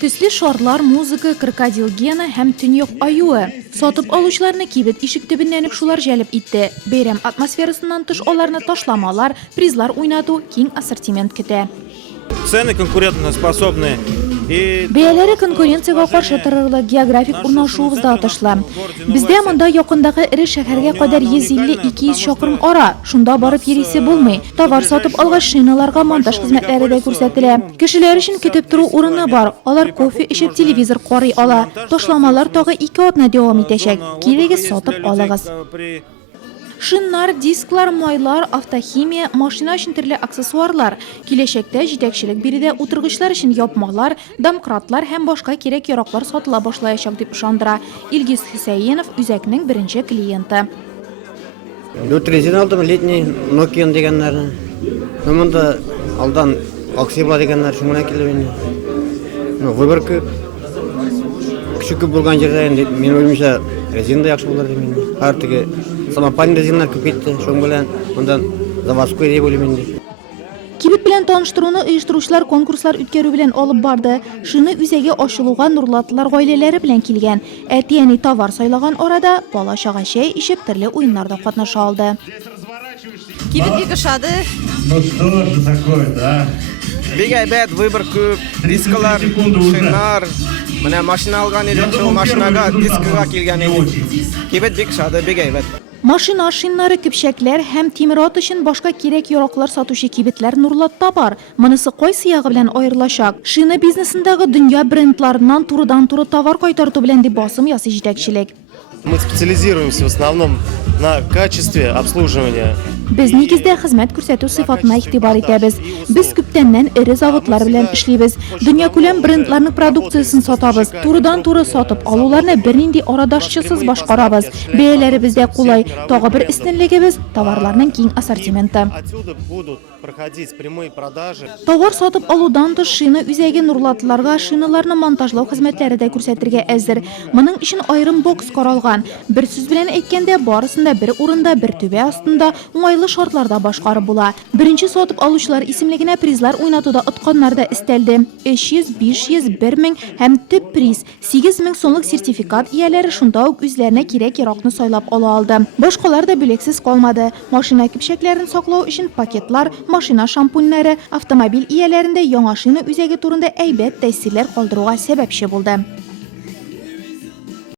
Төсле шарлар, музыка, крокодил Гена һәм төньяк аюы. Сатып алучыларны кибет ишек төбеннән үк шулар җәлеп итте. Бәйрәм атмосферасыннан тыш аларны ташламалар, призлар уйнату, киң ассортимент көтә. Цены конкурентоспособные. Бәяләре конкуренцияга каршы торырлы географик урнашуыбыз да отышлы. Бездә монда якындагы ире шәһәргә кадәр 150-200 чакрым ара, шунда барып йөрисе булмый. Товар сатып алгач шиналарга монтаж хезмәтләре дә күрсәтелә. Кешеләр өчен көтеп тору урыны бар. Алар кофе эчеп телевизор карый ала. Ташламалар тагы 2 атна дәвам итәчәк. Килегез, сатып алыгыз. Шиннар, дисклар, майлар, автохимия, машина өчен төрле аксессуарлар, киләчәктә җитәкчелек бирүдә утыргычлар өчен япмалар, домкратлар һәм башка кирәк-яраклар сатыла башлаячак дип ышандыра Илгиз Хусәенов, үзәкнең беренче клиенты. Резин алдым, летний Nokia дигәннәрне. Монда алдан Аксибла дигәннәр шуңа килеп инде. Выбор күп. Кичек булган җирдә инде мин уйлыймча резин да яхшы булыр дип инде. Артыгы самопаль резиннар күп китте. Шуң белән мондан заводской дип уйлыйм инде. Кибет белән таныштыруны оештыручылар конкурслар үткәрү белән алып барды. Шуны үзәге ачылуга Нурлатлар гаиләләре белән килгән. Әти-әни товар сайлаган арада бала-чага чәй ичеп төрле уеннарда катнаша алды. Кибет бик ошады. Ну что же такое, да? Бик әйбәт, выбор күп, дискалар, шиннар. Менә машина алган идем, шул машинага дискага килгән идем. Кибет бик ошады, бик әйбәт. Машина шиннары, көпчәкләр һәм тимер ат өчен башка кирәк-яраклар сатучы кибетләр Нурлатта бар. Монысы кайсы ягы белән аерылачак? Шина бизнесындагы дөнья брендларыннан турыдан-туры товар кайтарту белән дип басым ясый җитәкчелек. Мы специализируемся в основном на качестве обслуживания. Без нигездә хезмәт күрсәтү сыйфатына игътибар итәбез. Без күптәннән ире заводлар белән эшлибез. Дөнья күләм брендларның продукциясын сатабыз. Турыдан-туры сатып алуларны бернинди арадашчысыз башкарабыз. Бәяләребез дә кулай. Тагы бер өстенлегебез товарларның киң ассортименты. Отсюда будут проходить прямые продажи. Товар сатып алудан тыш шина үзәге Нурлатларга шиналарны монтажлау хезмәтләре дә күрсәтергә әзер. Моның өчен аерым бокс каралган. Бер сүз белән әйткәндә, барысында бер урында, бер түбә астында уңайлы шартларда башкарып була. Беренче сатып алучылар исемлегенә призлар уйнатуда отканнар да истәлде. 300, 500, 1000 һәм төп приз 8000 сумлык сертификат ияләре шунда ук үзләренә кирәк-яракны сайлап ала алды. Башкалар да бүлексез калмады. Машина көпчәкләрен саклау өчен пакетлар, машина шампуньнары, автомобиль ияләрендә яңа шина үзәге турында әйбәт тәэсирләр калдыруга сәбәпче булды.